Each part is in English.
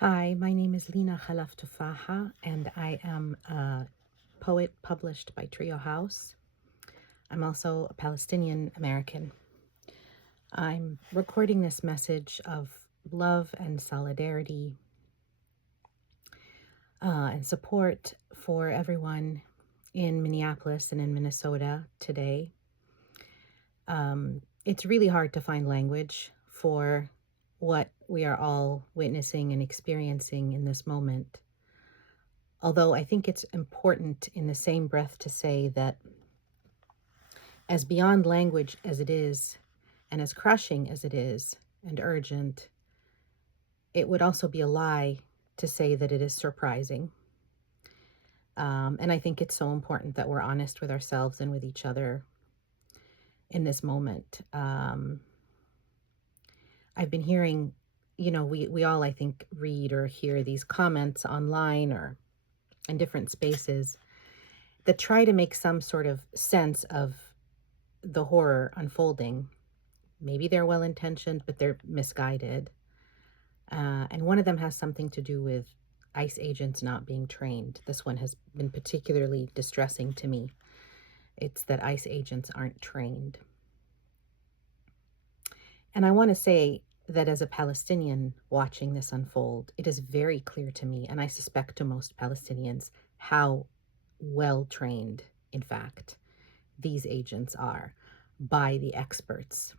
Hi, my name is Lena Khalaf Tuffaha, and I am a poet published by Trio House. I'm also a Palestinian American. I'm recording this message of love and solidarity and support for everyone in Minneapolis and in Minnesota today. It's really hard to find language for what we are all witnessing and experiencing in this moment. Although I think it's important in the same breath to say that as beyond language as it is, and as crushing as it is, and urgent, it would also be a lie to say that it is surprising. And I think it's so important that we're honest with ourselves and with each other in this moment. I've been hearing, we all, I think, read or hear these comments online or in different spaces that try to make some sort of sense of the horror unfolding. Maybe they're well-intentioned, but they're misguided. And one of them has something to do with ICE agents not being trained. This one has been particularly distressing to me. It's that ICE agents aren't trained. And I want to say that as a Palestinian watching this unfold, it is very clear to me, and I suspect to most Palestinians, how well trained, in fact, these agents are by the experts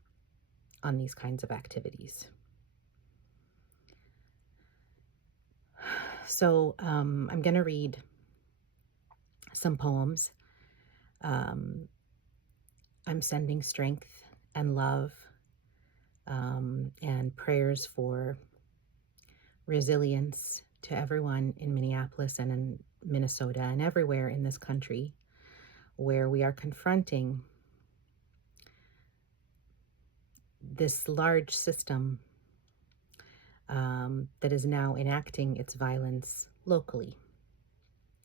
on these kinds of activities. So I'm going to read some poems. I'm sending strength and love and prayers for resilience to everyone in Minneapolis and in Minnesota and everywhere in this country where we are confronting this large system that is now enacting its violence locally,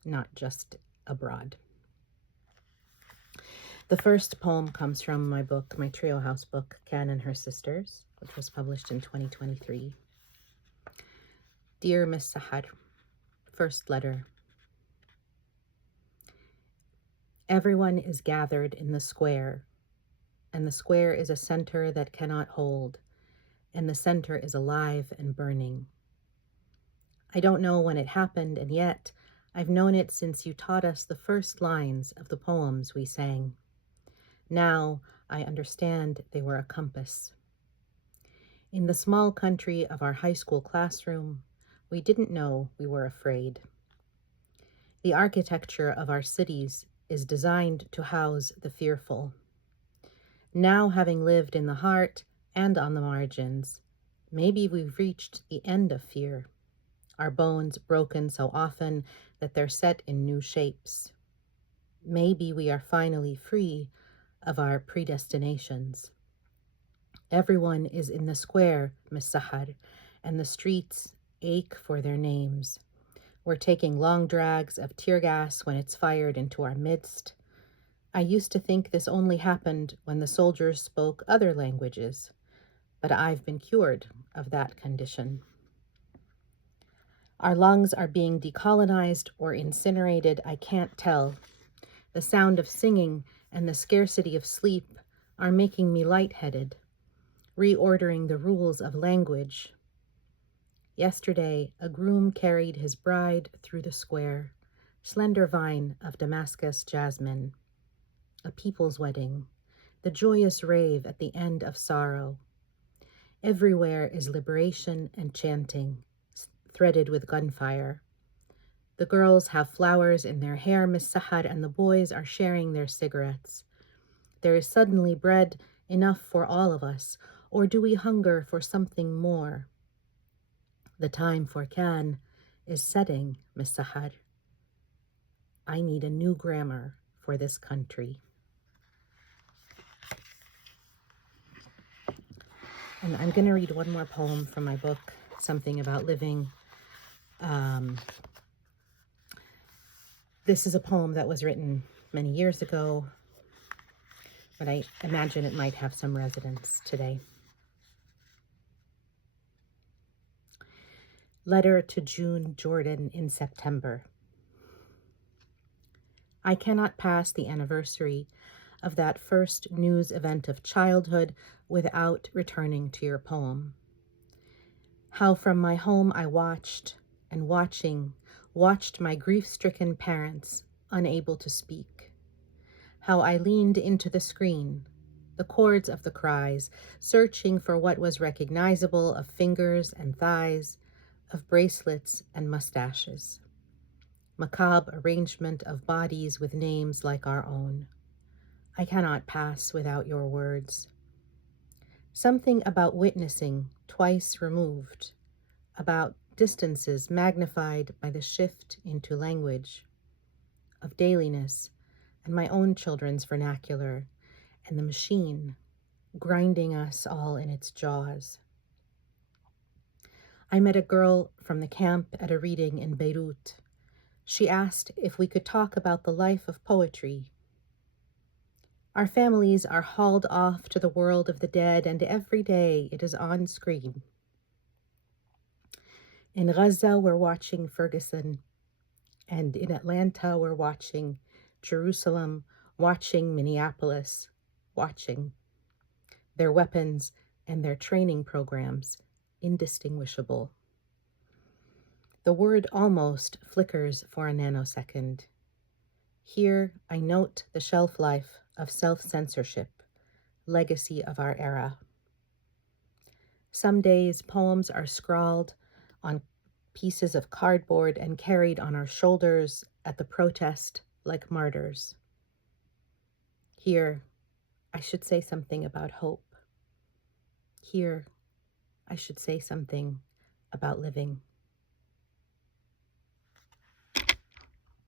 not just abroad. The first poem comes from my book, my Trio House book, Kaan and Her Sisters, which was published in 2023. Dear Miss Sahar, first letter. Everyone is gathered in the square, and the square is a center that cannot hold, and the center is alive and burning. I don't know when it happened, and yet I've known it since you taught us the first lines of the poems we sang. Now I understand they were a compass. In the small country of our high school classroom, we didn't know we were afraid. The architecture of our cities is designed to house the fearful. Now, having lived in the heart and on the margins, maybe we've reached the end of fear, our bones broken so often that they're set in new shapes. Maybe we are finally free of our predestinations. Everyone is in the square, Miss Sahar, and the streets ache for their names. We're taking long drags of tear gas when it's fired into our midst. I used to think this only happened when the soldiers spoke other languages, but I've been cured of that condition. Our lungs are being decolonized or incinerated, I can't tell. The sound of singing and the scarcity of sleep are making me lightheaded, reordering the rules of language. Yesterday, a groom carried his bride through the square, slender vine of Damascus jasmine. A people's wedding, the joyous rave at the end of sorrow. Everywhere is liberation and chanting, threaded with gunfire. The girls have flowers in their hair, Miss Sahar, and the boys are sharing their cigarettes. There is suddenly bread enough for all of us, or do we hunger for something more? The time for Kaan is setting, Miss Sahar. I need a new grammar for this country. And I'm going to read one more poem from my book, Something About Living. This is a poem that was written many years ago, but I imagine it might have some resonance today. Letter to June Jordan in September. I cannot pass the anniversary of that first news event of childhood without returning to your poem. How from my home I watched, and watched my grief-stricken parents unable to speak. How I leaned into the screen, the chords of the cries, searching for what was recognizable of fingers and thighs, of bracelets and mustaches. Macabre arrangement of bodies with names like our own. I cannot pass without your words. Something about witnessing twice removed, about distances magnified by the shift into language, of dailiness and my own children's vernacular, and the machine grinding us all in its jaws. I met a girl from the camp at a reading in Beirut. She asked if we could talk about the life of poetry. Our families are hauled off to the world of the dead, and every day it is on screen. In Gaza, we're watching Ferguson, and in Atlanta, we're watching Jerusalem, watching Minneapolis, watching their weapons and their training programs, indistinguishable. The word almost flickers for a nanosecond. Here, I note the shelf life of self-censorship, legacy of our era. Some days, poems are scrawled on pieces of cardboard and carried on our shoulders at the protest like martyrs. Here, I should say something about hope. Here, I should say something about living.